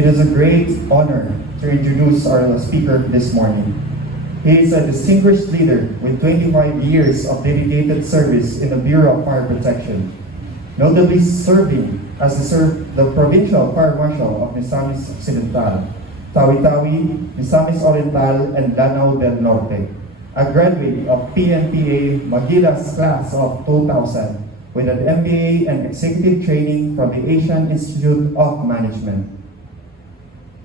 It is a great honor to introduce our speaker this morning. He is a distinguished leader with 25 years of dedicated service in the Bureau of Fire Protection, notably serving as the Provincial Fire Marshal of Misamis Occidental, Tawi-Tawi, Misamis Oriental, and Lanao del Norte, a graduate of PNPA Magilas class of 2000 with an MBA and executive training from the Asian Institute of Management.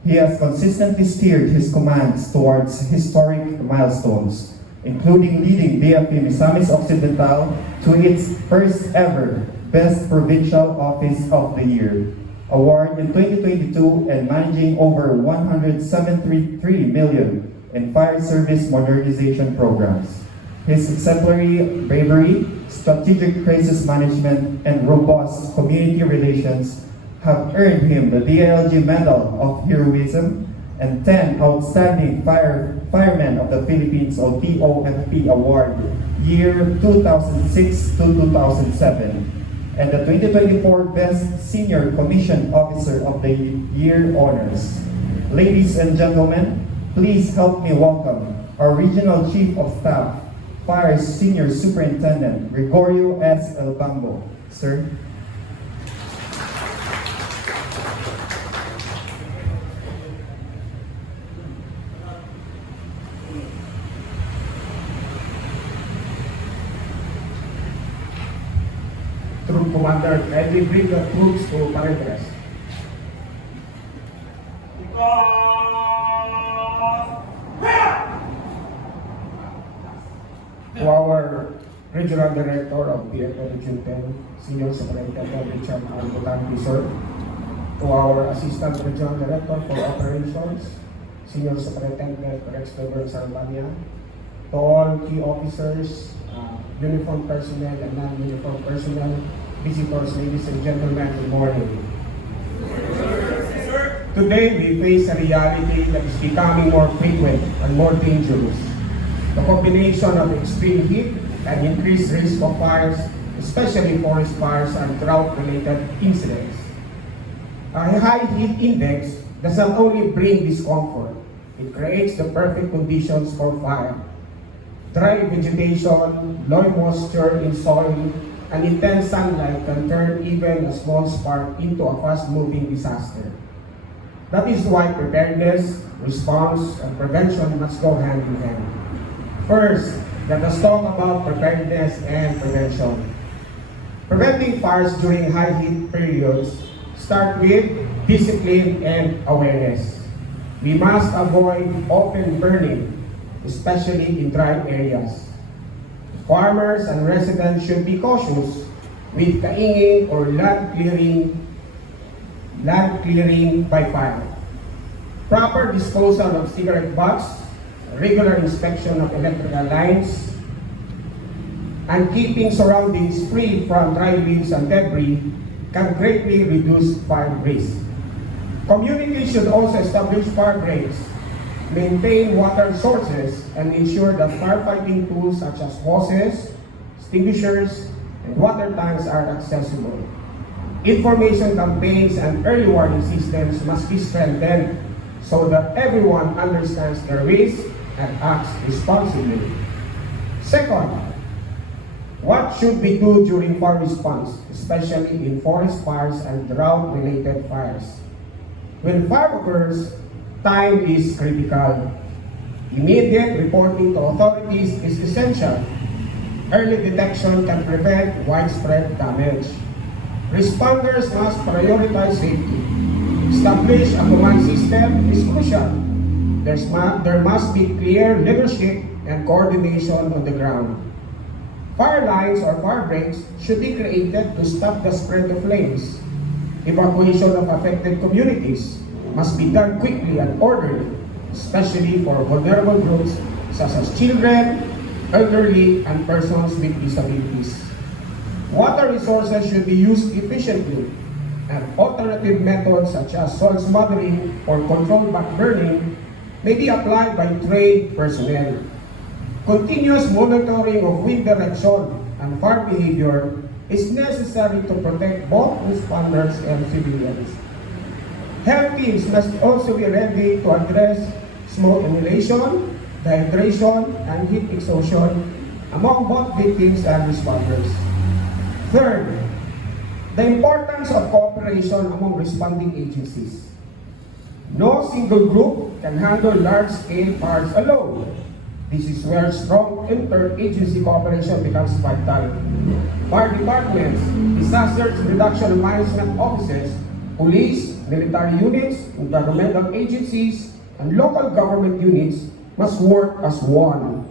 He has consistently steered his commands towards historic milestones, including leading BFP Misamis Occidental to its first ever Best Provincial Office of the Year award in 2022 and managing over 173 million in fire service modernization programs. His exemplary bravery, strategic crisis management, and robust community relations have earned him the DILG Medal of Heroism and 10 Outstanding Firemen of the Philippines or TOFP Award year 2006 to 2007 and the 2024 Best Senior Commissioned Officer of the Year honors. Ladies and gentlemen, please help me welcome our Regional Chief of Staff, Fire Senior Superintendent Gregorio S. Elbango. Sir. Troop Commander, kindly bring the troops to parade rest. To our Regional Director of PFP Region 10, Senior Superintendent Richard Albutan, sir. To our Assistant Regional Director for Operations, Senior Superintendent Rex Weber Sarabania. To all key officers, uniformed personnel and non-uniformed personnel, visitors, ladies and gentlemen, good morning. Today we face a reality that is becoming more frequent and more dangerous. The combination of extreme heat and increased risk of fires, especially forest fires and drought-related incidents. A high heat index does not only bring discomfort, it creates the perfect conditions for fire. Dry vegetation, low moisture in soil, and intense sunlight can turn even a small spark into a fast-moving disaster. That is why preparedness, response, and prevention must go hand in hand. First, let us talk about preparedness and prevention. Preventing fires during high heat periods start with discipline and awareness. We must avoid open burning, especially in dry areas. Farmers and residents should be cautious with kainging or land clearing by fire. Proper disposal of cigarette butts, regular inspection of electrical lines, and keeping surroundings free from dry leaves and debris can greatly reduce fire risk. Communities should also establish fire breaks, maintain water sources, and ensure that firefighting tools such as hoses, extinguishers, and water tanks are accessible. Information campaigns and early warning systems must be strengthened so that everyone understands their risk and acts responsibly. Second, what should we do during fire response, especially in forest fires and drought-related fires? When fire occurs, time is critical. Immediate reporting to authorities is essential. Early detection can prevent widespread damage. Responders must prioritize safety. Establish a command system is crucial. There must be clear leadership and coordination on the ground. Fire lines or fire breaks should be created to stop the spread of flames. Evacuation of affected communities must be done quickly and orderly, especially for vulnerable groups such as children, elderly, and persons with disabilities. Water resources should be used efficiently, and alternative methods such as soil smothering or controlled back burning may be applied by trained personnel. Continuous monitoring of wind direction and fire behavior is necessary to protect both responders and civilians. Health teams must also be ready to address smoke inhalation, dehydration, and heat exhaustion among both victims and responders. Third, the importance of cooperation among responding agencies. No single group can handle large-scale fires alone. This is where strong inter-agency cooperation becomes vital. Fire departments, disaster reduction and management offices, police, military units, governmental agencies, and local government units must work as one.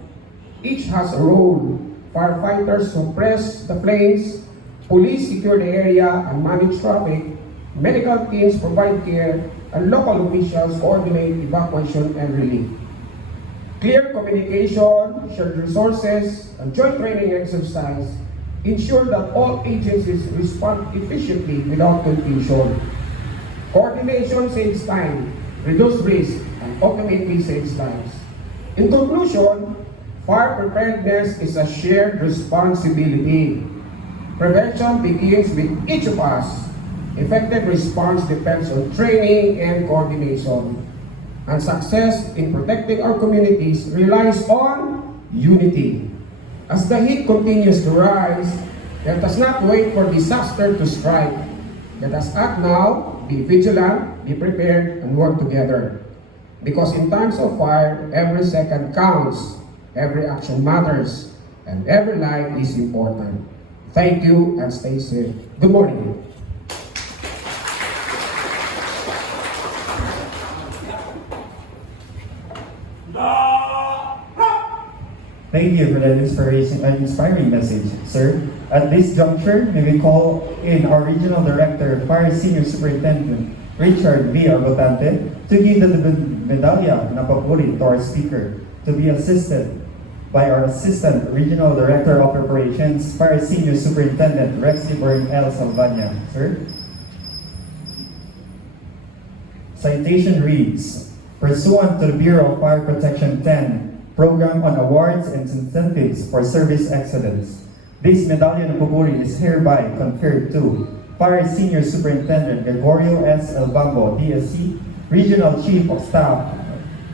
Each has a role. Firefighters suppress the flames, police secure the area and manage traffic, medical teams provide care, and local officials coordinate evacuation and relief. Clear communication, shared resources, and joint training exercise ensure that all agencies respond efficiently without confusion. Coordination saves time, reduces risk, and ultimately saves lives. In conclusion, fire preparedness is a shared responsibility. Prevention begins with each of us. Effective response depends on training and coordination. And success in protecting our communities relies on unity. As the heat continues to rise, let us not wait for disaster to strike. Let us act now, be vigilant, be prepared, and work together. Because in times of fire, every second counts, every action matters, and every life is important. Thank you and stay safe. Good morning. Thank you for that inspiring message, sir. At this juncture, may we call in our Regional Director, Fire Senior Superintendent Richard V. Arbotante to give the Medalya na Papuri to our speaker, to be assisted by our Assistant Regional Director of Operations, Fire Senior Superintendent Rex Liburn L. Salvania. Sir? Citation reads, pursuant to the Bureau of Fire Protection 10, Program on Awards and Incentives for Service Excellence. This Medalya ng Papuri is hereby conferred to Fire Senior Superintendent Gregorio S. Albambo, DSC, Regional Chief of Staff,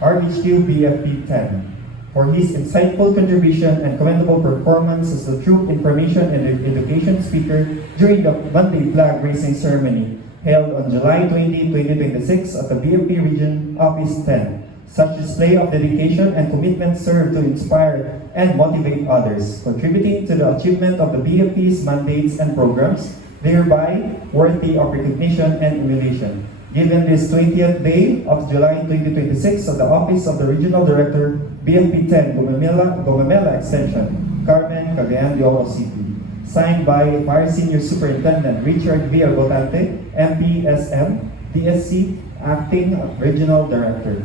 RHQ BFP 10, for his insightful contribution and commendable performance as the Troop Information and Education Speaker during the Monday Flag Raising Ceremony held on July 20, 2026 at the BFP Region Office 10. Such display of dedication and commitment serve to inspire and motivate others, contributing to the achievement of the BFP's mandates and programs, thereby worthy of recognition and emulation. Given this 20th day of July 2026 at the Office of the Regional Director, BFP 10, Gomamela Extension, Carmen Cagayan de Oro City. Signed by Fire Senior Superintendent Richard V. Arbotante, MPSM, DSC, Acting Regional Director.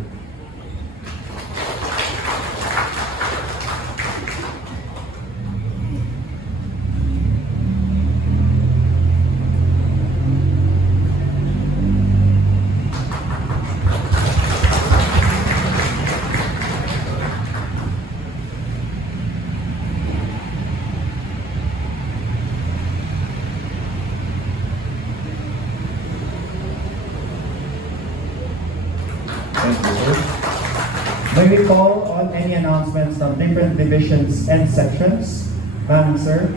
Thank you, sir. May we call on any announcements from different divisions and sections? Madam, sir.